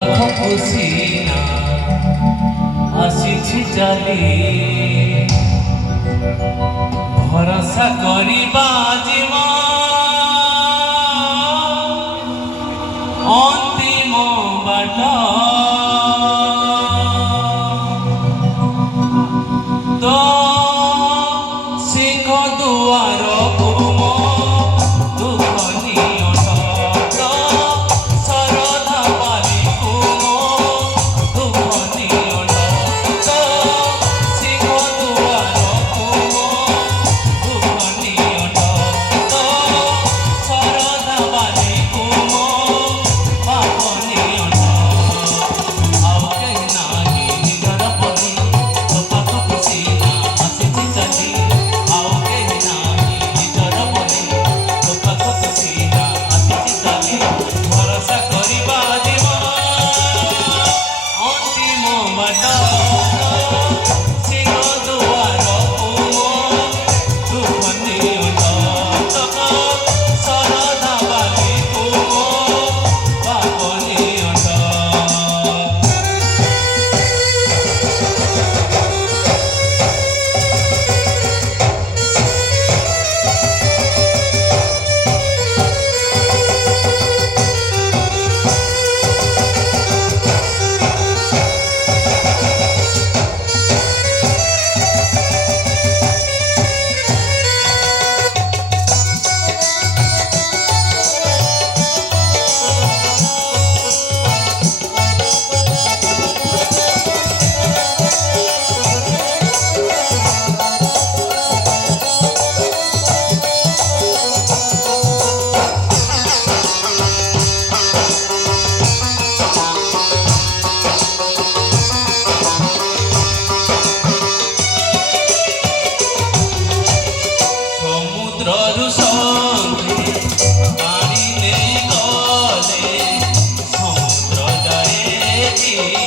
খুশিনা আসিছি চালি ভরসা করিবা জীবন অন্তিম বাট তো সিংহ দুয়ার ঘুম দুঃখ নিয়ত তো শরধা পালি ঘুম দুঃখ নিয়ত তো সিংহ দুয়ার ঘুম দুঃখ নিয়ত তো শরধা পালি ঘুম পাপ নিয়ত ଆଉ କେହି ନାହିଁ ନିଜର ପରି ତୋ ପାଖ ଖୁସିନା ଆସିଛି ଚାଲି ଆଉ କେହି ନାହିଁ ନିଜର ପରି ତୋ ପାଖ ଖୁସିନା ଆସିଛି ଚାଲି ଭରସା କରିବା ଜୀବନ ଅନ୍ତିମ ବାଟ ସିଂହ ଦୁଆର ଘୁମ ଦୁଃଖ ନିୟତ ଶରଧା ବାଲି ଘୁମ ପାପ ନିୟତ ସମୁଦ୍ରରୁ ସନ୍ଧି ପାଣି ନେଇ ଗଲେ ସମୁଦ୍ର ଯାଏ